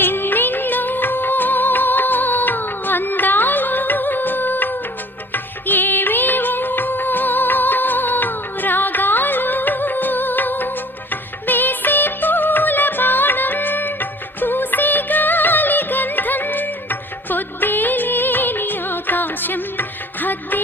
ఎన్నెన్నో అందాలు ఏవేవో రాగాలు వేసే పూల బాణం పూసే గాలి గంధం పొద్దే లేని ఆకాశం హద్దే